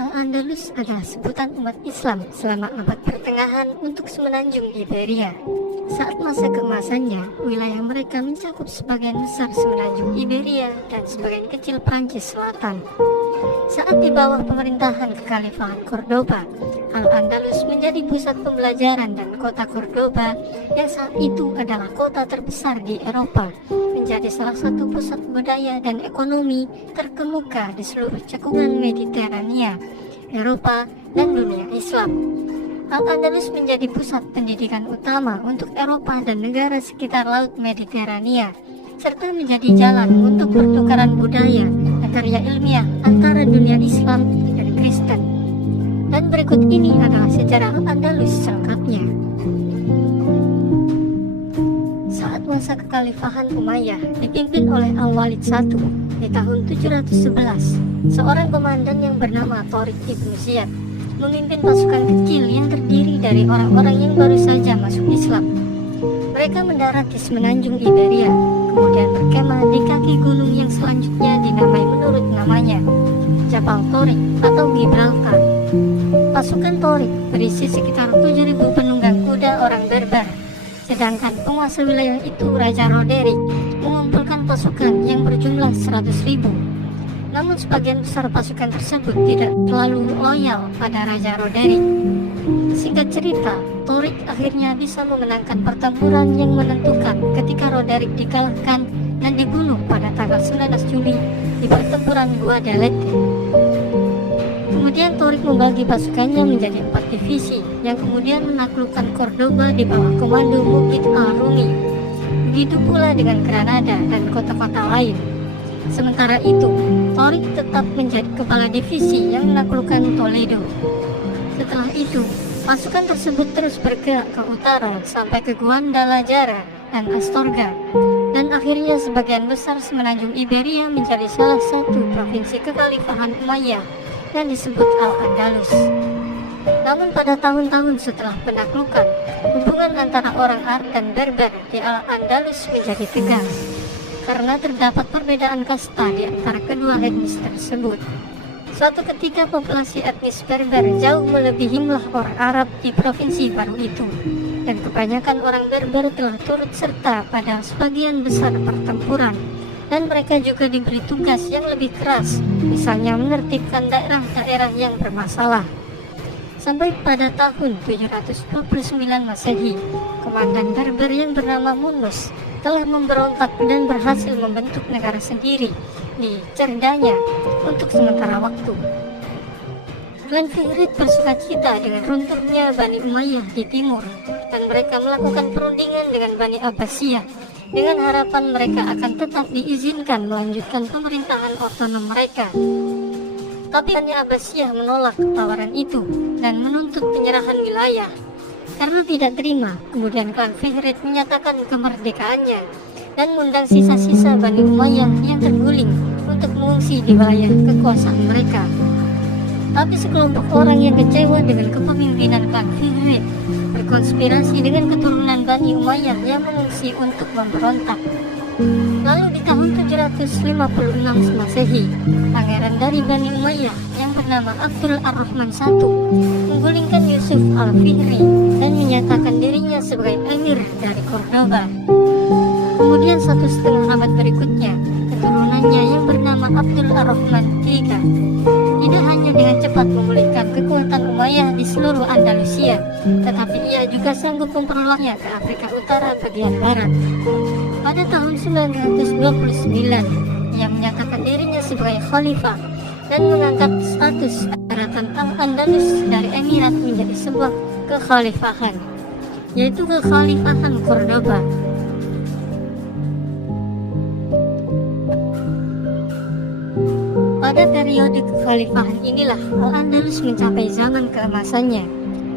Al-Andalus adalah sebutan umat Islam selama abad pertengahan untuk semenanjung Iberia. Saat masa keemasannya, wilayah mereka mencakup sebagian besar semenanjung Iberia dan sebagian kecil Prancis Selatan. Saat di bawah pemerintahan Kekhalifahan Cordoba, Al-Andalus menjadi pusat pembelajaran, dan kota Cordoba yang saat itu adalah kota terbesar di Eropa menjadi salah satu pusat budaya dan ekonomi terkemuka di seluruh cekungan Mediterania, Eropa, dan dunia Islam. Al-Andalus menjadi pusat pendidikan utama untuk Eropa dan negara sekitar Laut Mediterania, serta menjadi jalan untuk pertukaran budaya dan karya ilmiah antara dunia Islam dan Kristen. Dan berikut ini adalah sejarah Al-Andalus selengkapnya. Saat masa kekhalifahan Umayyah dipimpin oleh Al-Walid I di tahun 711, seorang komandan yang bernama Tariq ibn Ziyad memimpin pasukan kecil yang terdiri dari orang-orang yang baru saja masuk Islam. Mereka mendarat di semenanjung Iberia, kemudian berkemah di kaki gunung yang selanjutnya dinamai menurut namanya, Jabal Tariq atau Gibraltar. Pasukan Tariq berisi sekitar 7.000 penunggang kuda orang Berber, sedangkan penguasa wilayah itu, Raja Roderick, mengumpulkan pasukan yang berjumlah 100.000. Namun sebagian besar pasukan tersebut tidak terlalu loyal pada Raja Roderick. Singkat cerita, Tariq akhirnya bisa memenangkan pertempuran yang menentukan ketika Roderick dikalahkan dan dibunuh pada tanggal 19 Juli di pertempuran Guadalete. Kemudian Tariq membagi pasukannya menjadi 4 divisi yang kemudian menaklukkan Cordoba di bawah komando Muqid al-Rumi. Begitu pula dengan Granada dan kota-kota lain. Sementara itu, Tariq tetap menjadi kepala divisi yang menaklukkan Toledo. Setelah itu, pasukan tersebut terus bergerak ke utara sampai ke Guadalajara dan Astorga, dan akhirnya sebagian besar semenanjung Iberia menjadi salah satu provinsi kekhalifahan Umayyah yang disebut Al-Andalus. Namun pada tahun-tahun setelah penaklukan, hubungan antara orang Arab dan Berber di Al-Andalus menjadi tegang karena terdapat perbedaan kasta di antara kedua etnis tersebut. Suatu ketika populasi etnis Berber jauh melebihi jumlah orang Arab di provinsi baru itu, dan kebanyakan orang Berber telah turut serta pada sebagian besar pertempuran, dan mereka juga diberi tugas yang lebih keras, misalnya menertibkan daerah-daerah yang bermasalah. Sampai pada tahun 729 Masehi, komandan Berber yang bernama Munus telah memberontak dan berhasil membentuk negara sendiri di Cerdanya untuk sementara waktu. Klan Fihrid bersukacita dengan runtuhnya Bani Umayyah di timur, dan mereka melakukan perundingan dengan Bani Abbasiyah dengan harapan mereka akan tetap diizinkan melanjutkan pemerintahan otonom mereka. Tapi Bani Abbasiyah menolak tawaran itu dan menuntut penyerahan wilayah. Karena tidak terima, kemudian klan Fihrid menyatakan kemerdekaannya dan mengundang sisa-sisa Bani Umayyah yang terguling untuk mengungsi di wilayah kekuasaan mereka. Tapi sekelompok orang yang kecewa dengan kepemimpinan klan Fihrid berkonspirasi dengan keturunan Bani Umayyah yang mengungsi untuk memberontak. Lalu di tahun 756 Masehi, pangeran dari Bani Umayyah yang bernama Abdul Ar-Rahman I menggulingkan Yusuf al-Fihri dan menyatakan dirinya sebagai emir dari Cordoba. Kemudian 1,5 abad berikutnya, keturunannya yang bernama Abdul Ar-Rahman III tidak hanya dengan cepat memulihkan kekuatan Umayyah di seluruh Andalusia, tetapi ia juga sanggup memperluasnya ke Afrika Utara bagian barat. Pada tahun 929, ia menyatakan dirinya sebagai khalifah dan mengangkat status daratan Al-Andalus dari emirat menjadi sebuah kekhalifahan, yaitu kekhalifahan Cordoba. Pada periode kekhalifahan inilah Al-Andalus mencapai zaman keemasannya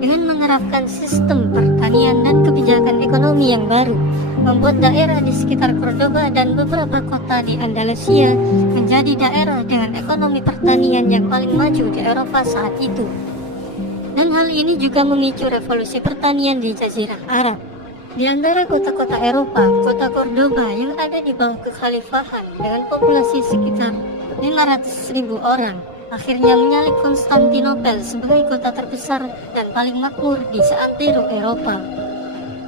dengan menerapkan sistem pertanian dan kebijakan ekonomi yang baru, membuat daerah di sekitar Cordoba dan beberapa kota di Andalusia menjadi daerah dengan ekonomi pertanian yang paling maju di Eropa saat itu. Dan hal ini juga memicu revolusi pertanian di Jazirah Arab. Di antara kota-kota Eropa, kota Cordoba yang ada di bawah kekhalifahan dengan populasi sekitar 500.000 orang akhirnya menyalip Konstantinopel sebagai kota terbesar dan paling makmur di seantero Eropa.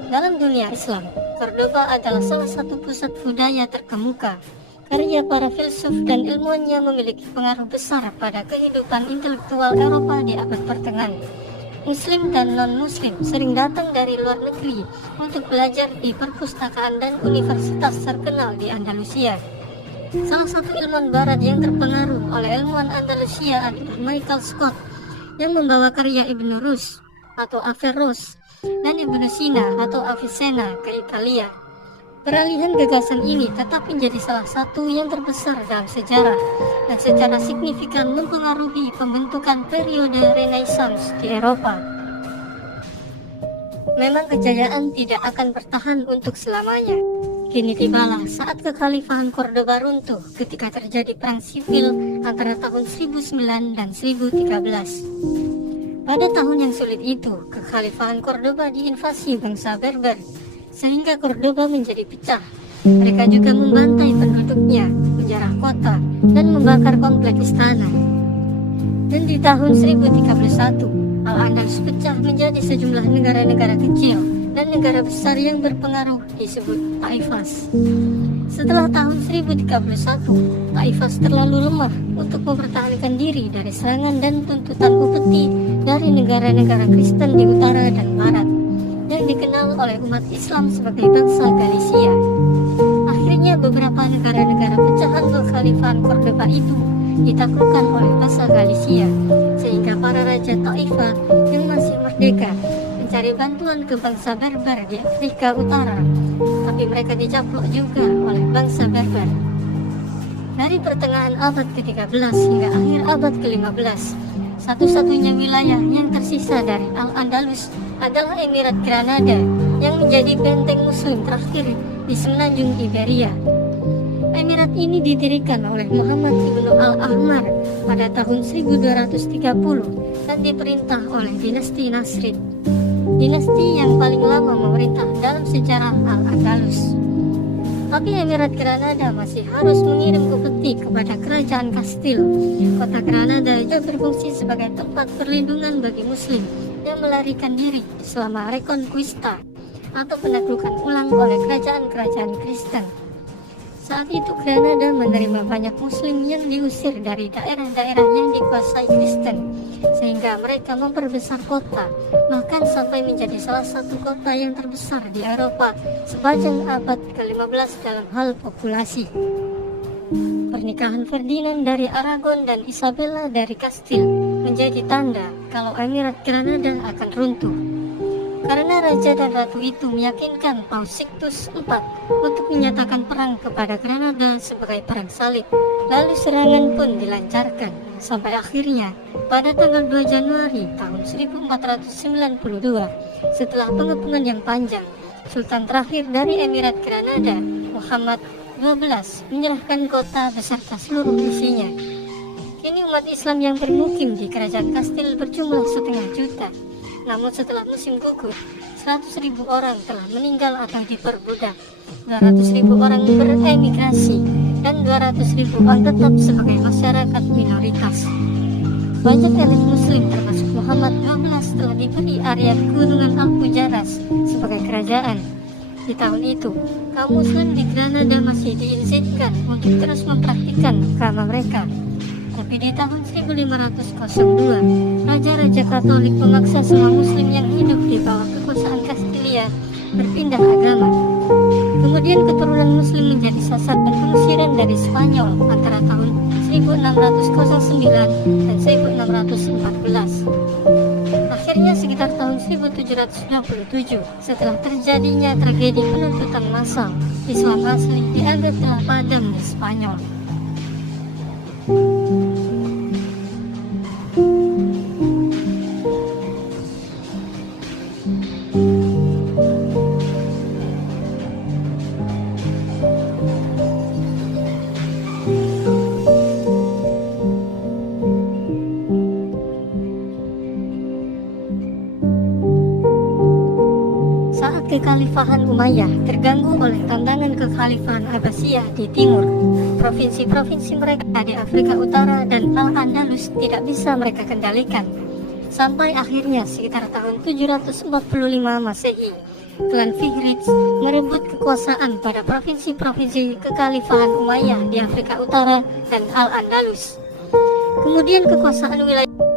Dalam dunia Islam, Cordoba adalah salah satu pusat budaya terkemuka. Karya para filsuf dan ilmuwannya memiliki pengaruh besar pada kehidupan intelektual Eropa di abad pertengahan. Muslim dan non-muslim sering datang dari luar negeri untuk belajar di perpustakaan dan universitas terkenal di Andalusia. Salah satu ilmuwan barat yang terpengaruh oleh ilmuwan Andalusia adalah Michael Scott yang membawa karya Ibn Rus atau Averroes dan Ibn Sina atau Avicenna ke Italia. Peralihan gagasan ini tetap menjadi salah satu yang terbesar dalam sejarah dan secara signifikan mempengaruhi pembentukan periode Renaissance di Eropa. Memang kejayaan tidak akan bertahan untuk selamanya. Kini tibalah saat kekhalifahan Cordoba runtuh ketika terjadi perang sipil antara tahun 1009 dan 1013. Pada tahun yang sulit itu, kekhalifahan Cordoba diinvasi bangsa Berber, sehingga Cordoba menjadi pecah. Mereka juga membantai penduduknya, menjarah kota, dan membakar kompleks istana. Dan di tahun 1031, Al-Andalus pecah menjadi sejumlah negara-negara kecil dan negara besar yang berpengaruh disebut Taifas. Setelah tahun 1031, Taifas terlalu lemah untuk mempertahankan diri dari serangan dan tuntutan upeti dari negara-negara Kristen di utara dan barat yang dikenal oleh umat Islam sebagai bangsa Galicia. Akhirnya beberapa negara-negara pecahan kekhalifahan Cordoba itu ditaklukkan oleh bangsa Galicia, sehingga para raja Taifah yang masih merdeka mencari bantuan ke bangsa Berber di Afrika Utara, tapi mereka dicaplok juga oleh bangsa Berber. Dari pertengahan abad ke-13 hingga akhir abad ke-15, satu-satunya wilayah yang tersisa dari Al-Andalus adalah Emirat Granada yang menjadi benteng muslim terakhir di semenanjung Iberia. Emirat ini didirikan oleh Muhammad ibnu Al-Ahmar pada tahun 1230 dan diperintah oleh dinasti Nasrid, dinasti yang paling lama memerintah dalam sejarah Al-Andalus. Tapi Emirat Granada masih harus mengirim upeti kepada kerajaan Kastil. Kota Granada juga berfungsi sebagai tempat perlindungan bagi muslim yang melarikan diri selama Reconquista atau penaklukan ulang oleh kerajaan-kerajaan Kristen. Saat itu Granada menerima banyak muslim yang diusir dari daerah-daerah yang dikuasai Kristen, sehingga mereka memperbesar kota, bahkan sampai menjadi salah satu kota yang terbesar di Eropa sepanjang abad ke-15 dalam hal populasi. Pernikahan Ferdinand dari Aragon dan Isabella dari Kastil menjadi tanda kalau Emirat Granada akan runtuh. Karena raja dan ratu itu meyakinkan Paus Sixtus IV untuk menyatakan perang kepada Granada sebagai perang salib. Lalu serangan pun dilancarkan sampai akhirnya pada tanggal 2 Januari tahun 1492, setelah pengepungan yang panjang, Sultan terakhir dari Emirat Granada, Muhammad XII, menyerahkan kota beserta seluruh isinya. Kini umat Islam yang bermukim di kerajaan Kastil berjumlah 500 juta. Namun setelah musim gugur, 100.000 orang telah meninggal atau diperbudak, 200.000 orang beremigrasi, dan 200.000 orang tetap sebagai masyarakat minoritas. Banyak elit muslim termasuk Muhammad XII telah diberi area Gunungan Alpujarras sebagai kerajaan. Di tahun itu, kaum muslim di Granada masih diizinkan untuk terus mempraktikkan agama mereka. Tapi di tahun 1502, Raja-Raja Katolik memaksa semua muslim yang hidup di bawah kekuasaan Kastilia berpindah agama. Kemudian keturunan muslim menjadi sasaran pengusiran dari Spanyol antara tahun 1609 dan 1614. Akhirnya sekitar tahun 1727, setelah terjadinya tragedi penuntutan massal, Islam asli dianggap telah padam di Spanyol. Kekhalifahan Umayyah terganggu oleh tantangan Kekhalifahan Abbasiyah di timur. Provinsi-provinsi mereka di Afrika Utara dan Al-Andalus tidak bisa mereka kendalikan. Sampai akhirnya sekitar tahun 745 Masehi, klan Fihriz merebut kekuasaan pada provinsi-provinsi Kekhalifahan Umayyah di Afrika Utara dan Al-Andalus. Kemudian kekuasaan wilayah